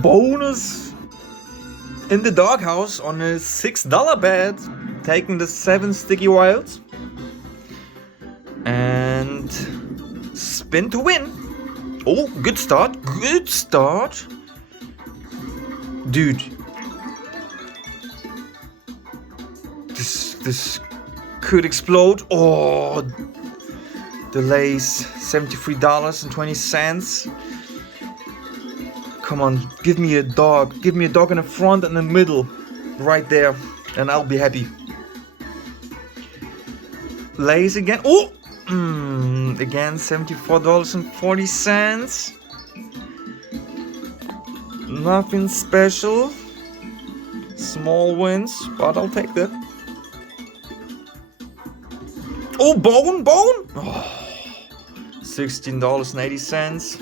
bonus in the doghouse on a $6 bet. Taking the 7 sticky wilds. And spin to win. Oh, good start. Good start. Dude. This could explode. Oh, delays $73.20. Come on, give me a dog. Give me a dog in the front and the middle. Right there. And I'll be happy. Lays again. Oh! Again, $74.40. Nothing special. Small wins, but I'll take that. Oh, bone! Oh, $16.80.